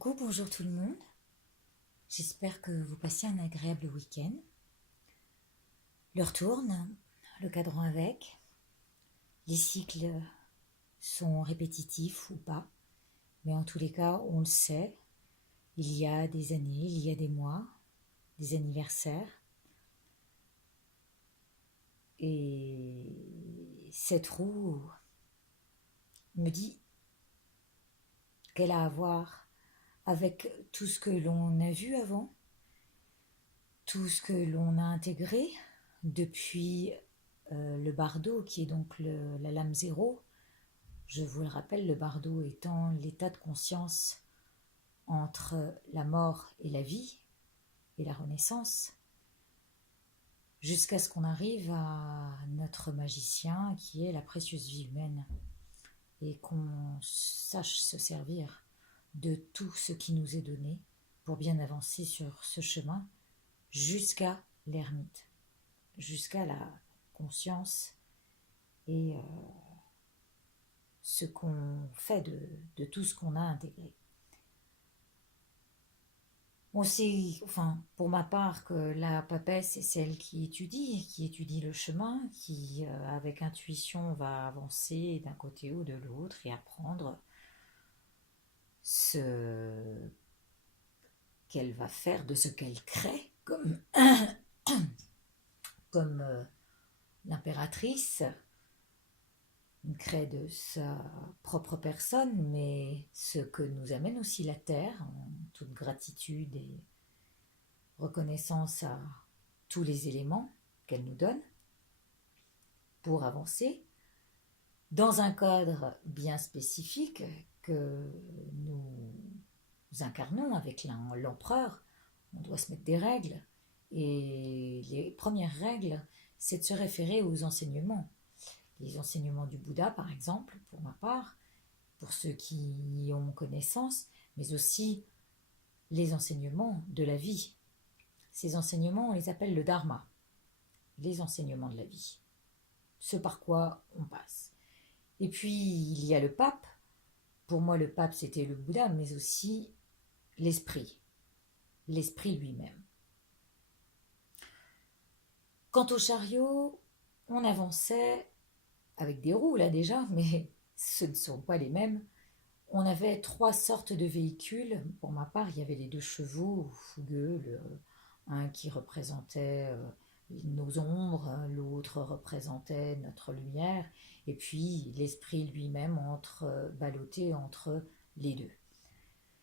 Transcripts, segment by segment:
Coucou, bonjour tout le monde. J'espère que vous passez un agréable week-end. L'heure tourne, le cadran avec. Les cycles sont répétitifs ou pas, mais en tous les cas, on le sait. Il y a des années, il y a des mois, des anniversaires. Et cette roue me dit qu'elle a à voir avec tout ce que l'on a vu avant, tout ce que l'on a intégré depuis le bardo, qui est donc la lame zéro. Je vous le rappelle, le bardo étant l'état de conscience entre la mort et la vie et la renaissance, jusqu'à ce qu'on arrive à notre magicien qui est la précieuse vie humaine et qu'on sache se servir de tout ce qui nous est donné pour bien avancer sur ce chemin jusqu'à l'ermite, jusqu'à la conscience et ce qu'on fait de tout ce qu'on a intégré. On sait, enfin, pour ma part, que la papesse est celle qui étudie le chemin, qui, avec intuition, va avancer d'un côté ou de l'autre et apprendre ce qu'elle va faire de ce qu'elle crée, comme l'impératrice crée de sa propre personne, mais ce que nous amène aussi la Terre, en toute gratitude et reconnaissance à tous les éléments qu'elle nous donne pour avancer dans un cadre bien spécifique que nous incarnons avec l'empereur. On doit se mettre des règles, et les premières règles, c'est de se référer aux enseignements. Les enseignements du Bouddha, par exemple, pour ma part, pour ceux qui y ont connaissance, mais aussi les enseignements de la vie. Ces enseignements, on les appelle le Dharma, les enseignements de la vie, ce par quoi on passe. Et puis, il y a le pape. Pour moi, le pape, c'était le Bouddha, mais aussi l'esprit lui-même. Quant au chariot, on avançait avec des roues là déjà, mais ce ne sont pas les mêmes. On avait 3 sortes de véhicules. Pour ma part, il y avait les 2 chevaux fougueux, un qui représentait nos ombres, l'autre représentait notre lumière, et puis l'esprit lui-même ballotté entre les deux.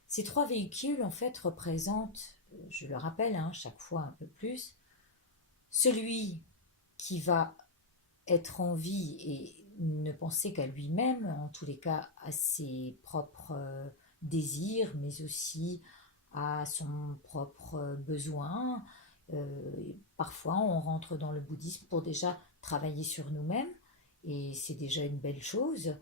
Ces 3 véhicules, en fait, représentent, je le rappelle, chaque fois un peu plus, celui qui va être en vie et ne penser qu'à lui-même, en tous les cas à ses propres désirs, mais aussi à son propre besoin. Parfois, on rentre dans le bouddhisme pour déjà travailler sur nous-mêmes, et c'est déjà une belle chose,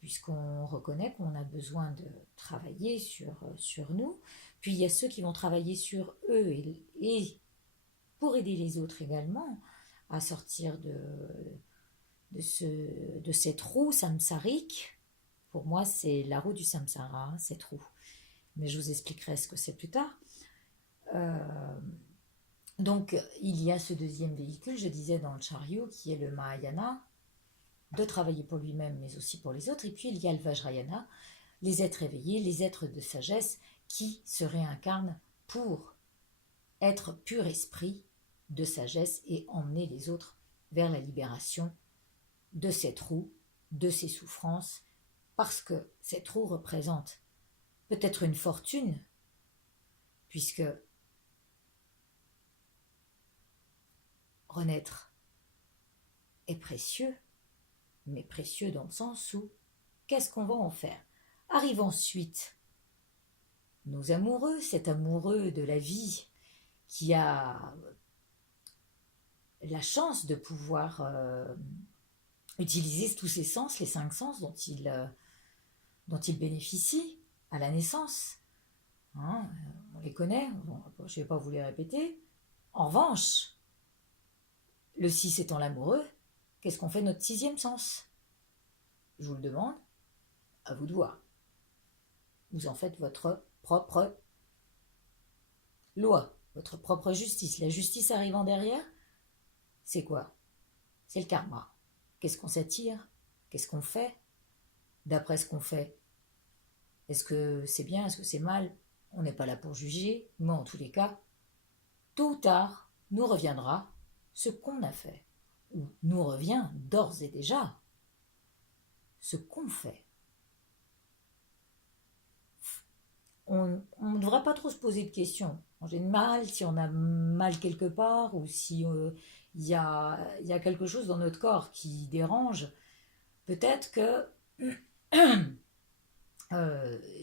puisqu'on reconnaît qu'on a besoin de travailler sur nous. Puis il y a ceux qui vont travailler sur eux et pour aider les autres également à sortir de cette roue samsarique. Pour moi, c'est la roue du samsara, cette roue. Mais je vous expliquerai ce que c'est plus tard. Donc, il y a ce deuxième véhicule, je disais, dans le chariot, qui est le Mahayana, de travailler pour lui-même, mais aussi pour les autres. Et puis, il y a le Vajrayana, les êtres éveillés, les êtres de sagesse, qui se réincarnent pour être pur esprit de sagesse et emmener les autres vers la libération de cette roue, de ses souffrances, parce que cette roue représente peut-être une fortune, puisque renaître est précieux, mais précieux dans le sens où qu'est-ce qu'on va en faire? Arrive ensuite nos amoureux, cet amoureux de la vie qui a la chance de pouvoir utiliser tous ses sens, les 5 sens dont il bénéficie à la naissance. On les connaît, je ne vais pas vous les répéter. En revanche, le 6 étant l'amoureux, qu'est-ce qu'on fait de notre 6e sens? Je vous le demande, à vous de voir. Vous en faites votre propre loi, votre propre justice. La justice arrivant derrière, c'est quoi? C'est le karma. Qu'est-ce qu'on s'attire? Qu'est-ce qu'on fait? D'après ce qu'on fait, est-ce que c'est bien? Est-ce que c'est mal? On n'est pas là pour juger, mais en tous les cas, tôt ou tard, nous reviendra ce qu'on a fait, ou nous revient d'ores et déjà ce qu'on fait. On ne devrait pas trop se poser de questions. En général, si on a mal quelque part ou si y a quelque chose dans notre corps qui dérange, peut-être que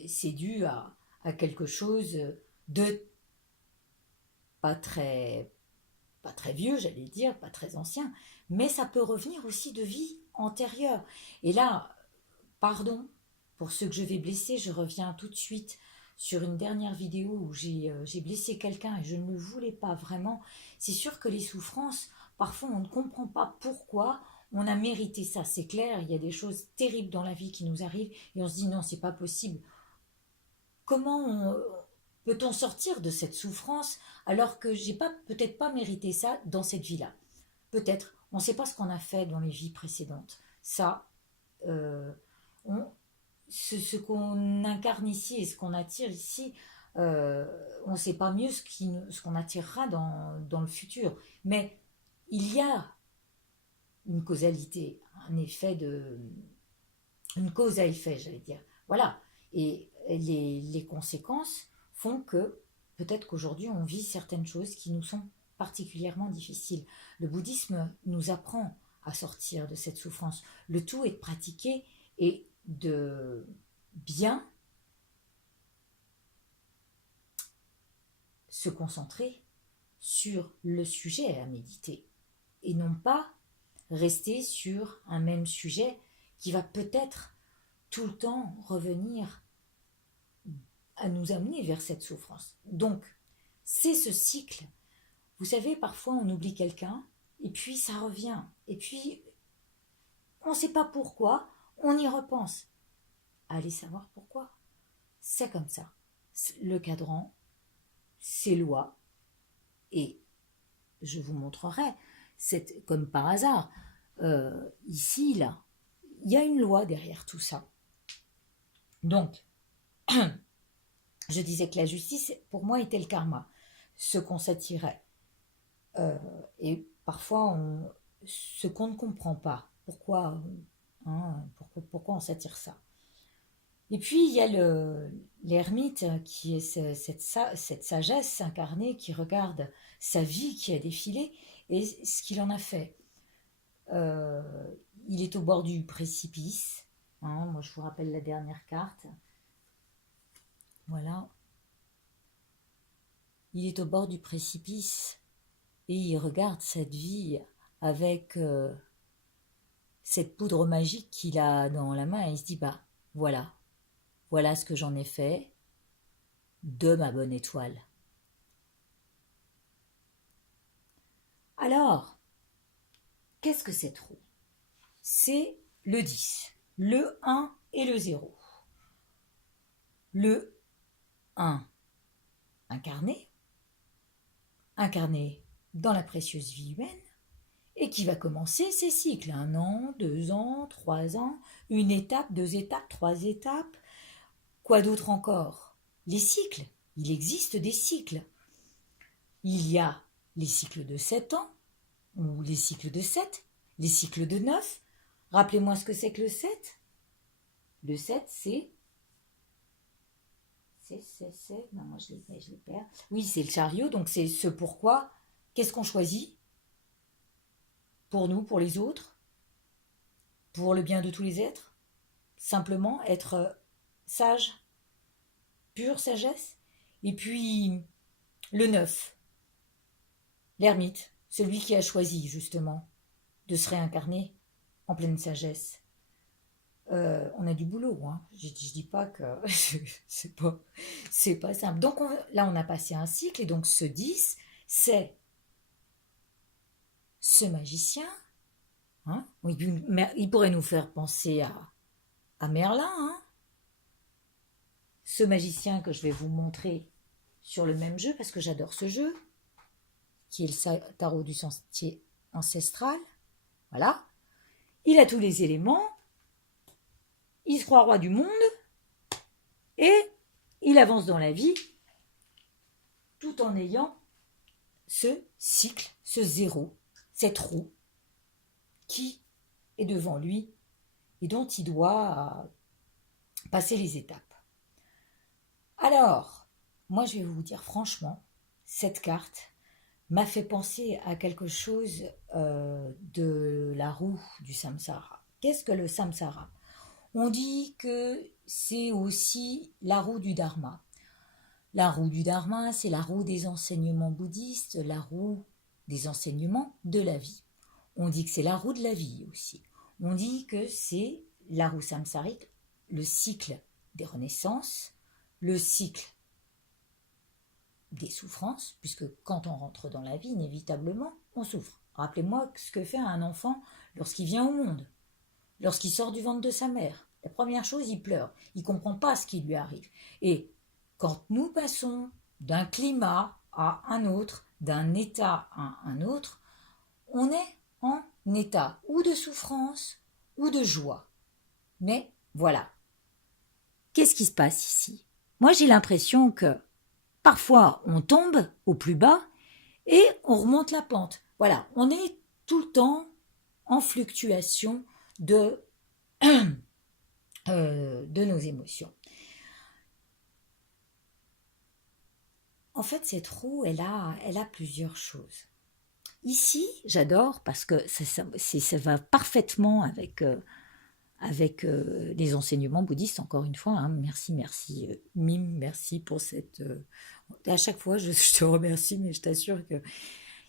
c'est dû à quelque chose de pas très, pas très vieux, j'allais dire, pas très ancien, mais ça peut revenir aussi de vie antérieure. Et là, pardon pour ceux que je vais blesser, je reviens tout de suite sur une dernière vidéo où j'ai blessé quelqu'un et je ne le voulais pas vraiment. C'est sûr que les souffrances, parfois on ne comprend pas pourquoi on a mérité ça. C'est clair, il y a des choses terribles dans la vie qui nous arrivent et on se dit non, c'est pas possible. Comment peut-on sortir de cette souffrance alors que j'ai pas peut-être pas mérité ça dans cette vie-là? Peut-être, on ne sait pas ce qu'on a fait dans les vies précédentes. Ça, euh, on, ce qu'on incarne ici et ce qu'on attire ici, on ne sait pas mieux ce qu'on attirera dans le futur. Mais il y a une causalité, un effet de, une cause à effet, j'allais dire. Voilà. Et les conséquences font que peut-être qu'aujourd'hui on vit certaines choses qui nous sont particulièrement difficiles. Le bouddhisme nous apprend à sortir de cette souffrance. Le tout est de pratiquer et de bien se concentrer sur le sujet à méditer et non pas rester sur un même sujet qui va peut-être tout le temps revenir à nous amener vers cette souffrance. Donc, c'est ce cycle. Vous savez, parfois on oublie quelqu'un et puis ça revient. Et puis, on ne sait pas pourquoi, on y repense. Allez savoir pourquoi. C'est comme ça. Le cadran, c'est loi. Et je vous montrerai, c'est comme par hasard, ici, là, il y a une loi derrière tout ça. Donc, je disais que la justice, pour moi, était le karma, ce qu'on s'attirait. Et parfois, ce qu'on ne comprend pas, pourquoi on s'attire ça. Et puis, il y a l'ermite qui est cette sagesse incarnée qui regarde sa vie qui a défilé et ce qu'il en a fait. Euh, il est au bord du précipice. Moi, je vous rappelle la dernière carte. Voilà. Il est au bord du précipice et il regarde cette vie avec cette poudre magique qu'il a dans la main et il se dit, bah, voilà ce que j'en ai fait de ma bonne étoile. Alors, qu'est-ce que cette roue? C'est le 10, le 1 et le 0. Le 1, incarné dans la précieuse vie humaine, et qui va commencer ses cycles. 1 an, 2 ans, 3 ans, une étape, 2 étapes, 3 étapes. Quoi d'autre encore? Les cycles. Il existe des cycles. Il y a les cycles de 7 ans, ou les cycles de 7, les cycles de 9. Rappelez-moi ce que c'est que le 7. Le 7, c'est... Non, moi je les perds. Oui, c'est le chariot, donc c'est ce pourquoi. Qu'est-ce qu'on choisit? Pour nous, pour les autres, pour le bien de tous les êtres. Simplement être sage, pure sagesse. Et puis le 9, l'ermite, celui qui a choisi justement de se réincarner en pleine sagesse. On a du boulot, hein. Je dis pas que c'est pas simple. Donc là, on a passé un cycle, et donc ce 10, c'est ce magicien. Hein, il pourrait nous faire penser à Merlin. Hein, ce magicien que je vais vous montrer sur le même jeu, parce que j'adore ce jeu, qui est le tarot du sentier ancestral. Voilà. Il a tous les éléments. Il se croit roi du monde. Et il avance dans la vie tout en ayant ce cycle, ce zéro, cette roue qui est devant lui et dont il doit passer les étapes. Alors, moi je vais vous dire franchement, cette carte m'a fait penser à quelque chose de la roue du samsara. Qu'est-ce que le samsara? On dit que c'est aussi la roue du dharma. La roue du dharma, c'est la roue des enseignements bouddhistes, la roue des enseignements de la vie. On dit que c'est la roue de la vie aussi. On dit que c'est la roue samsarique, le cycle des renaissances, le cycle des souffrances, puisque quand on rentre dans la vie, inévitablement, on souffre. Rappelez-moi ce que fait un enfant lorsqu'il vient au monde, lorsqu'il sort du ventre de sa mère. La première chose, il pleure, il ne comprend pas ce qui lui arrive. Et quand nous passons d'un climat à un autre, d'un état à un autre, on est en état ou de souffrance ou de joie. Mais voilà. Qu'est-ce qui se passe ici? Moi, j'ai l'impression que parfois, on tombe au plus bas et on remonte la pente. Voilà, on est tout le temps en fluctuation de nos émotions. En fait, cette roue, elle a plusieurs choses. Ici, j'adore parce que ça va parfaitement avec les enseignements bouddhistes, encore une fois. Hein. Merci, Mime, merci pour cette... à chaque fois, je te remercie, mais je t'assure que...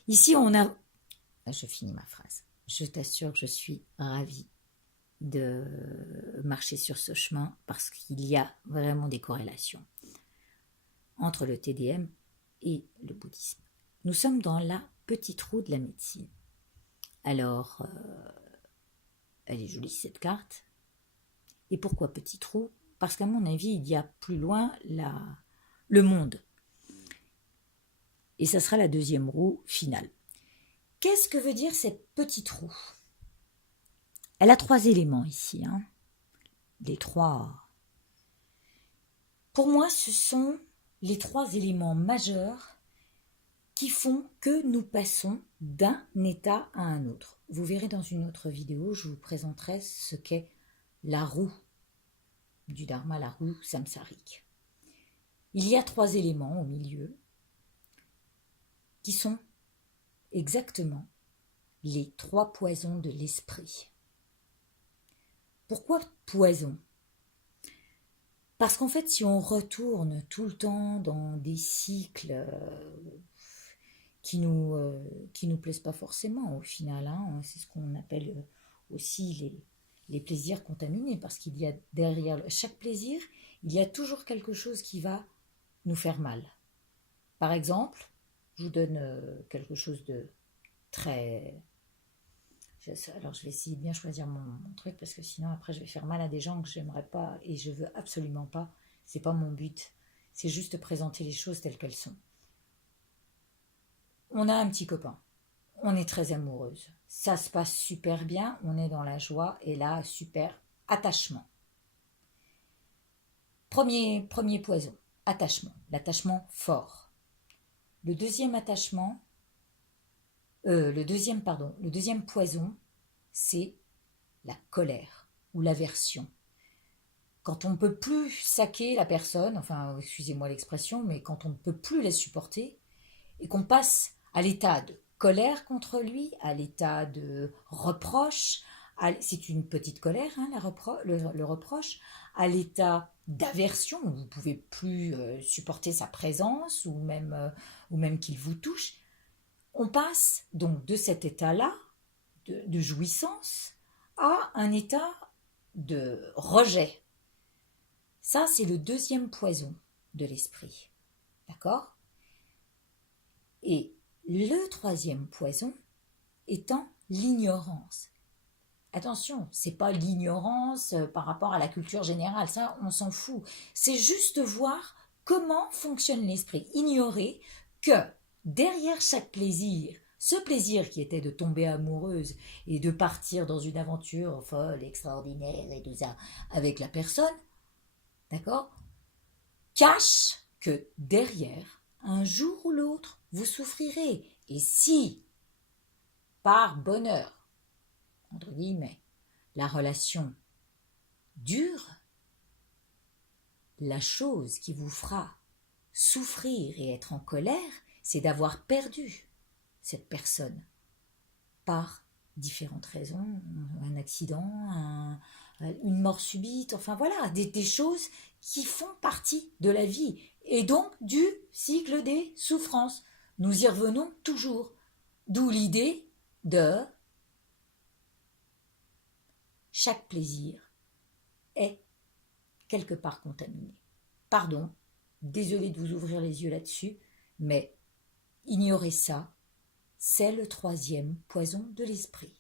Ici, on a... Je finis ma phrase. Je t'assure que je suis ravie de marcher sur ce chemin parce qu'il y a vraiment des corrélations entre le TDM et le bouddhisme. Nous sommes dans la petite roue de la médecine. Alors, elle est jolie cette carte. Et pourquoi petite roue? Parce qu'à mon avis, il y a plus loin le monde. Et ça sera la deuxième roue finale. Qu'est-ce que veut dire cette petite roue? Elle a 3 éléments ici. Hein. Les 3. Pour moi, ce sont les 3 éléments majeurs qui font que nous passons d'un état à un autre. Vous verrez dans une autre vidéo, je vous présenterai ce qu'est la roue du dharma, la roue samsarique. Il y a 3 éléments au milieu qui sont exactement les 3 poisons de l'esprit. Pourquoi poison? Parce qu'en fait, si on retourne tout le temps dans des cycles qui nous plaisent pas forcément au final, hein, c'est ce qu'on appelle aussi les plaisirs contaminés, parce qu'il y a derrière chaque plaisir, il y a toujours quelque chose qui va nous faire mal. Par exemple, je vous donne quelque chose de très... Alors je vais essayer de bien choisir mon truc, parce que sinon après je vais faire mal à des gens que j'aimerais pas et je veux absolument pas. C'est pas mon but. C'est juste présenter les choses telles qu'elles sont. On a un petit copain. On est très amoureuse. Ça se passe super bien. On est dans la joie et là, super attachement. Premier poison, attachement. L'attachement fort. Le deuxième poison, c'est la colère ou l'aversion. Quand on ne peut plus saquer la personne, enfin, excusez-moi l'expression, mais quand on ne peut plus la supporter, et qu'on passe à l'état de colère contre lui, à l'état de reproche, c'est une petite colère, hein, le reproche, à l'état d'aversion, où vous ne pouvez plus supporter sa présence, ou même qu'il vous touche. On passe donc de cet état-là, de jouissance, à un état de rejet. Ça, c'est le deuxième poison de l'esprit. D'accord? Et le troisième poison étant l'ignorance. Attention, c'est pas l'ignorance par rapport à la culture générale, ça on s'en fout. C'est juste voir comment fonctionne l'esprit. Ignorer que derrière chaque plaisir, ce plaisir qui était de tomber amoureuse et de partir dans une aventure folle, extraordinaire et tout ça avec la personne, d'accord, cache que derrière, un jour ou l'autre, vous souffrirez. Et si, par bonheur, entre guillemets, la relation dure, la chose qui vous fera souffrir et être en colère, c'est d'avoir perdu cette personne par différentes raisons, un accident, une mort subite, enfin voilà, des choses qui font partie de la vie et donc du cycle des souffrances. Nous y revenons toujours. D'où l'idée de chaque plaisir est quelque part contaminé. Pardon, désolé de vous ouvrir les yeux là-dessus, mais ignorer ça, c'est le troisième poison de l'esprit.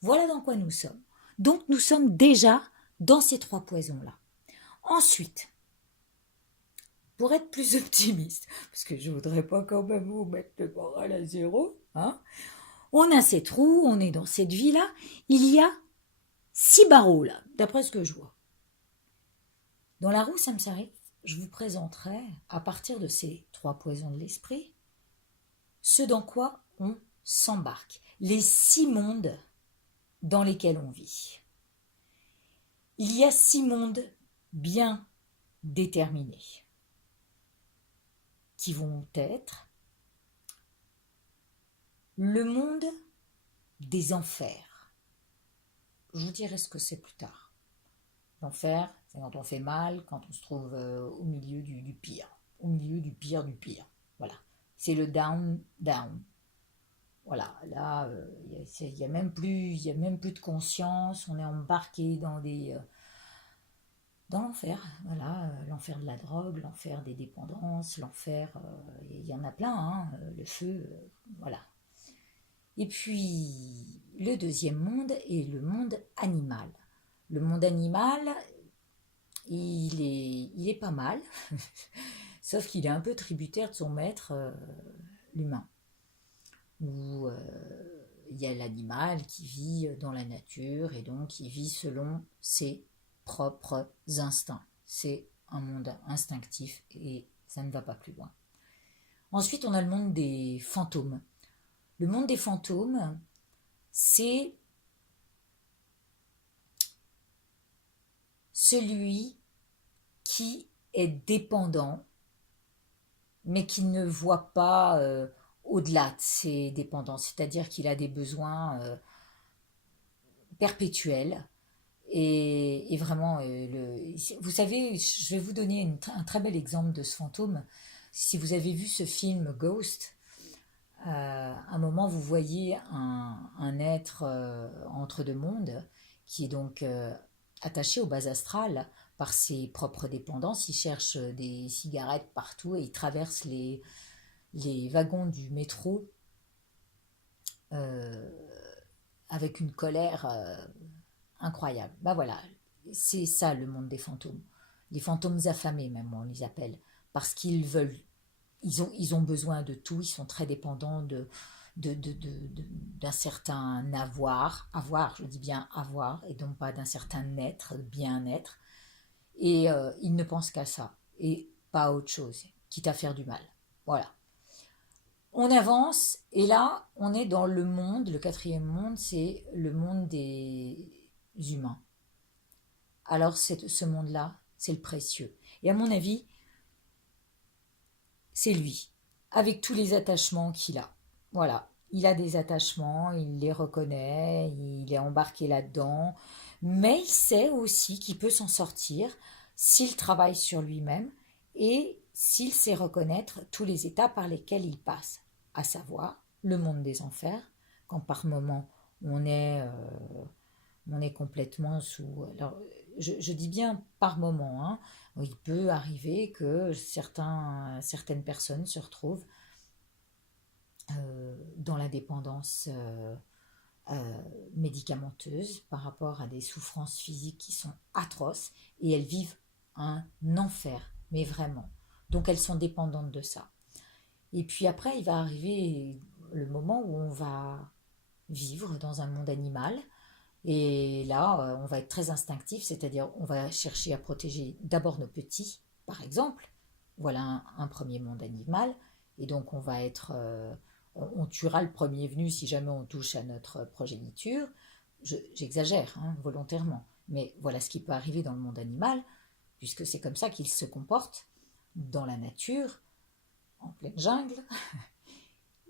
Voilà dans quoi nous sommes. Donc nous sommes déjà dans ces trois poisons-là. Ensuite, pour être plus optimiste, parce que je ne voudrais pas quand même vous mettre le moral à zéro, hein, on a cette roue, on est dans cette vie-là, il y a 6 barreaux là, d'après ce que je vois. Dans la roue samsarique, je vous présenterai, à partir de ces trois poisons de l'esprit, ce dans quoi on s'embarque, les 6 mondes dans lesquels on vit. Il y a 6 mondes bien déterminés, qui vont être le monde des enfers. Je vous dirai ce que c'est plus tard. L'enfer, c'est quand on fait mal, quand on se trouve au milieu du pire. Au milieu du pire du pire. Voilà. C'est le down, down. Voilà. Là, il y a même plus de conscience. On est embarqué dans l'enfer. Voilà. L'enfer de la drogue, l'enfer des dépendances, l'enfer. Il y en a plein. Hein, le feu. Voilà. Et puis, le deuxième monde est le monde animal. Le monde animal, il est pas mal, sauf qu'il est un peu tributaire de son maître, l'humain. Où il y a l'animal qui vit dans la nature et donc il vit selon ses propres instincts. C'est un monde instinctif et ça ne va pas plus loin. Ensuite, on a le monde des fantômes. Le monde des fantômes, c'est celui qui est dépendant, mais qui ne voit pas au-delà de ses dépendances, c'est-à-dire qu'il a des besoins perpétuels. Et vraiment, vous savez, je vais vous donner un très bel exemple de ce fantôme. Si vous avez vu ce film Ghost, à un moment, vous voyez un être entre deux mondes qui est donc attaché au bas astral par ses propres dépendances. Il cherche des cigarettes partout et il traverse les wagons du métro euh, avec une colère incroyable. Bah voilà, c'est ça le monde des fantômes. Les fantômes affamés même, on les appelle, parce qu'ils veulent, ils ont besoin de tout, ils sont très dépendants d'un certain avoir, je dis bien avoir, et donc pas d'un certain être, bien-être, et ils ne pensent qu'à ça, et pas à autre chose, quitte à faire du mal. Voilà. On avance, et là, on est dans le monde, le quatrième monde, c'est le monde des humains. Alors, ce monde-là, c'est le précieux. Et à mon avis, c'est lui, avec tous les attachements qu'il a. Voilà, il a des attachements, il les reconnaît, il est embarqué là-dedans, mais il sait aussi qu'il peut s'en sortir s'il travaille sur lui-même et s'il sait reconnaître tous les états par lesquels il passe, à savoir le monde des enfers, quand par moment on est complètement sous... Alors, je dis bien par moment, hein, il peut arriver que certaines personnes se retrouvent dans la dépendance médicamenteuses par rapport à des souffrances physiques qui sont atroces et elles vivent un enfer, mais vraiment. Donc elles sont dépendantes de ça. Et puis après, il va arriver le moment où on va vivre dans un monde animal. Et là, on va être très instinctif, c'est-à-dire on va chercher à protéger d'abord nos petits, par exemple. Voilà un premier monde animal. Et donc on va être... on tuera le premier venu si jamais on touche à notre progéniture. J'exagère, hein, volontairement. Mais voilà ce qui peut arriver dans le monde animal, puisque c'est comme ça qu'il se comporte dans la nature, en pleine jungle.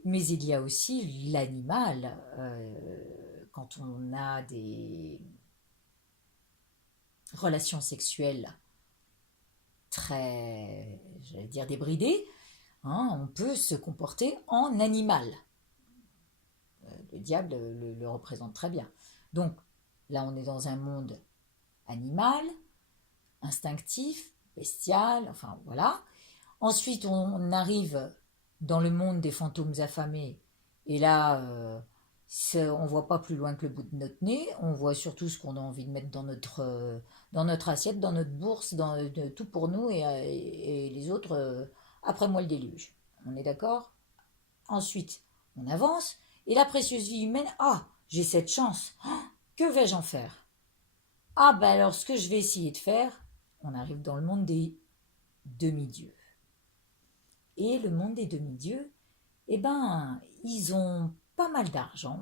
Mais il y a aussi l'animal, quand on a des relations sexuelles très, j'allais dire, débridées, hein, on peut se comporter en animal. Le diable le représente très bien. Donc là, on est dans un monde animal, instinctif, bestial, enfin voilà. Ensuite, on arrive dans le monde des fantômes affamés. Et là, on voit pas plus loin que le bout de notre nez. On voit surtout ce qu'on a envie de mettre dans notre assiette, dans notre bourse, tout pour nous et les autres, après moi le déluge. On est d'accord? Ensuite, on avance. Et la précieuse vie humaine, ah, j'ai cette chance. Ah, que vais-je en faire? Ah, ben alors, ce que je vais essayer de faire, on arrive dans le monde des demi-dieux. Et le monde des demi-dieux, eh ben, ils ont pas mal d'argent,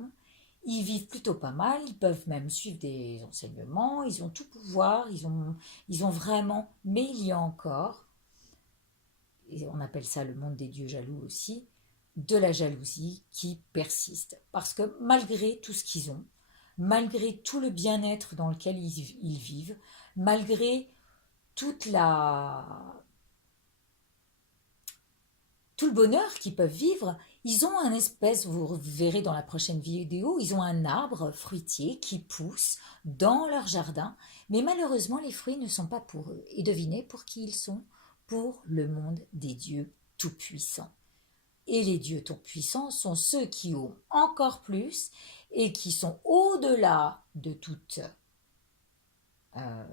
ils vivent plutôt pas mal, ils peuvent même suivre des enseignements, ils ont tout pouvoir, ils ont vraiment, mais il y a encore, et on appelle ça le monde des dieux jaloux aussi, de la jalousie qui persiste. Parce que malgré tout ce qu'ils ont, malgré tout le bien-être dans lequel ils vivent, malgré toute la tout le bonheur qu'ils peuvent vivre, ils ont un espèce, vous verrez dans la prochaine vidéo, ils ont un arbre fruitier qui pousse dans leur jardin, mais malheureusement les fruits ne sont pas pour eux. Et devinez pour qui ils sont? Pour le monde des dieux tout-puissants. Et les dieux tout-puissants sont ceux qui ont encore plus et qui sont au-delà euh,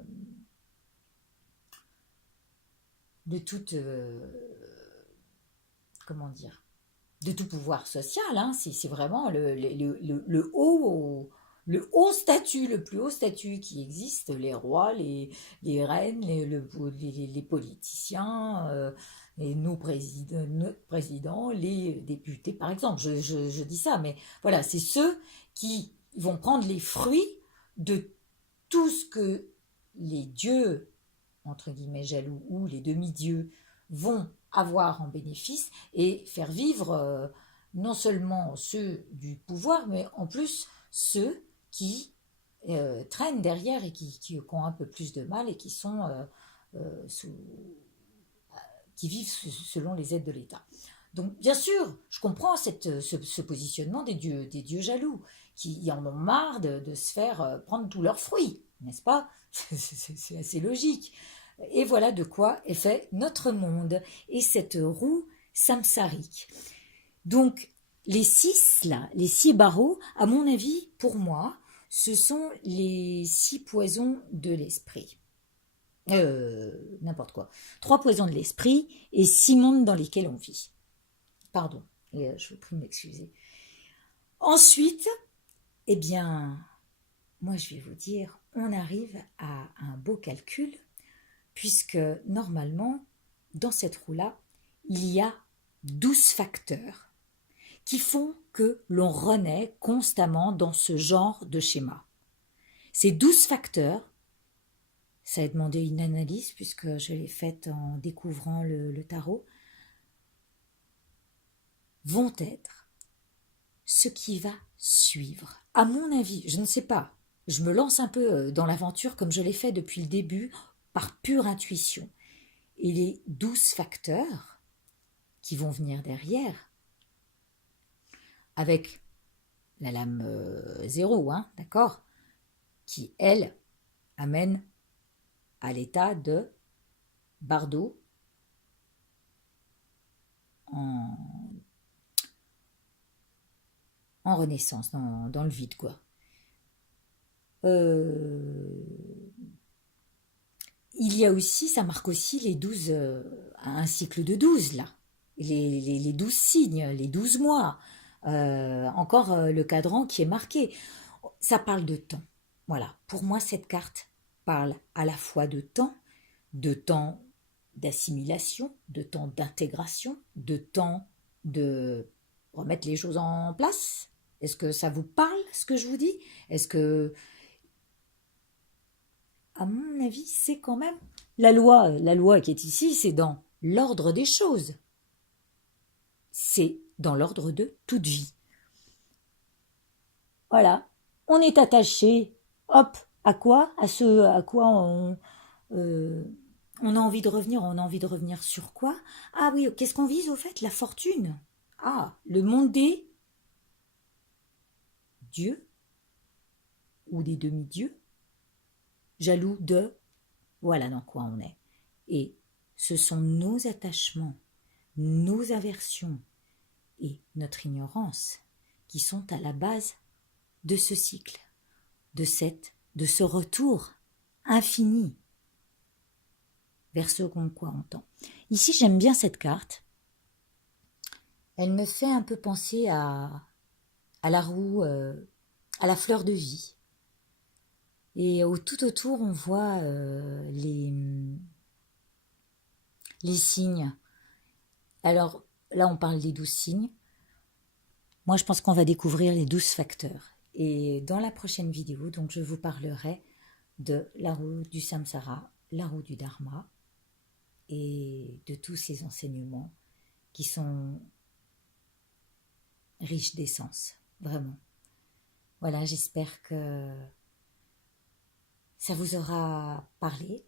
de toute comment dire, de tout pouvoir social. Hein. C'est vraiment le haut statut, le plus haut statut qui existe. Les rois, les reines, les politiciens, et notre président, les députés, par exemple. Je dis ça, mais voilà, c'est ceux qui vont prendre les fruits de tout ce que les dieux, entre guillemets jaloux, ou les demi-dieux vont avoir en bénéfice et faire vivre non seulement ceux du pouvoir, mais en plus ceux qui traînent derrière et qui ont un peu plus de mal et qui sont sous, qui vivent selon les aides de l'État. Donc, bien sûr, je comprends ce positionnement des dieux jaloux, qui en ont marre de se faire prendre tous leurs fruits, n'est-ce pas? C'est assez logique. Et voilà de quoi est fait notre monde et cette roue samsarique. Donc, les 6 là, les 6 barreaux, à mon avis, pour moi, ce sont les 6 poisons de l'esprit. N'importe quoi. 3 poisons de l'esprit et 6 mondes dans lesquels on vit. Pardon, je vous prie de m'excuser. Ensuite, eh bien, moi je vais vous dire, on arrive à un beau calcul, puisque normalement, dans cette roue-là, il y a 12 facteurs qui font que l'on renaît constamment dans ce genre de schéma. Ces 12 facteurs, ça a demandé une analyse, puisque je l'ai faite en découvrant le tarot, vont être ce qui va suivre. À mon avis, je ne sais pas, je me lance un peu dans l'aventure comme je l'ai fait depuis le début, par pure intuition. Et les 12 facteurs qui vont venir derrière, avec la lame 0, hein, d'accord, qui, elle, amène à l'état de bardeau en en renaissance, dans le vide, quoi. Euh, il y a aussi, ça marque aussi les 12, un cycle de 12 là. Les 12 signes, les 12 mois. Encore le cadran qui est marqué. Ça parle de temps. Voilà. Pour moi, cette carte parle à la fois de temps d'assimilation, de temps d'intégration, de temps de remettre les choses en place. Est-ce que ça vous parle, ce que je vous dis? Est-ce que, à mon avis, c'est quand même la loi qui est ici, c'est dans l'ordre des choses. C'est dans l'ordre de toute vie. Voilà. On est attaché, hop, à quoi? À ce à quoi euh, on a envie de revenir. On a envie de revenir sur quoi? Ah oui, qu'est-ce qu'on vise au fait? La fortune. Ah, le monde des dieux ou des demi-dieux, jaloux de. Voilà dans quoi on est. Et ce sont nos attachements, nos aversions et notre ignorance qui sont à la base de ce cycle, de ce retour infini vers ce qu'on quoi on tend. Ici, j'aime bien cette carte. Elle me fait un peu penser à la roue, à la fleur de vie. Et tout autour, on voit les signes. Alors là, on parle des 12 signes. Moi, je pense qu'on va découvrir les 12 facteurs. Et dans la prochaine vidéo, donc, je vous parlerai de la roue du samsara, la roue du dharma et de tous ces enseignements qui sont riches d'essence, vraiment. Voilà, j'espère que ça vous aura parlé.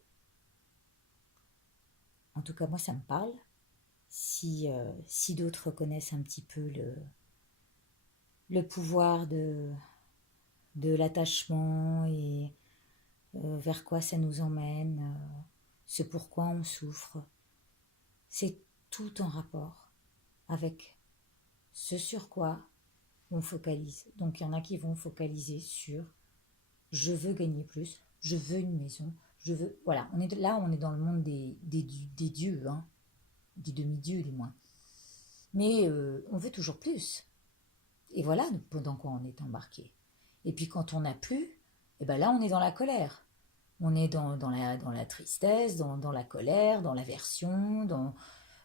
En tout cas, moi, ça me parle. Si d'autres connaissent un petit peu le pouvoir de l'attachement et vers quoi ça nous emmène, ce pourquoi on souffre, c'est tout en rapport avec ce sur quoi on focalise. Donc il y en a qui vont focaliser sur je veux gagner plus, je veux une maison, je veux. Voilà, on est dans le monde des dieux, hein, des demi-dieux du moins. Mais on veut toujours plus. Et voilà dans quoi on est embarqué. Et puis quand on n'a plus, et ben là on est dans la colère. On est dans la tristesse, dans la colère, dans l'aversion,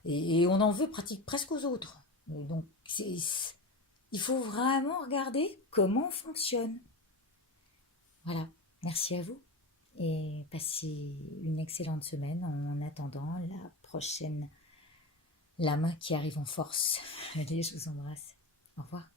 et on en veut presque aux autres. Donc il faut vraiment regarder comment on fonctionne. Voilà, merci à vous et passez une excellente semaine en attendant la prochaine lame qui arrive en force. Allez, je vous embrasse. Au revoir.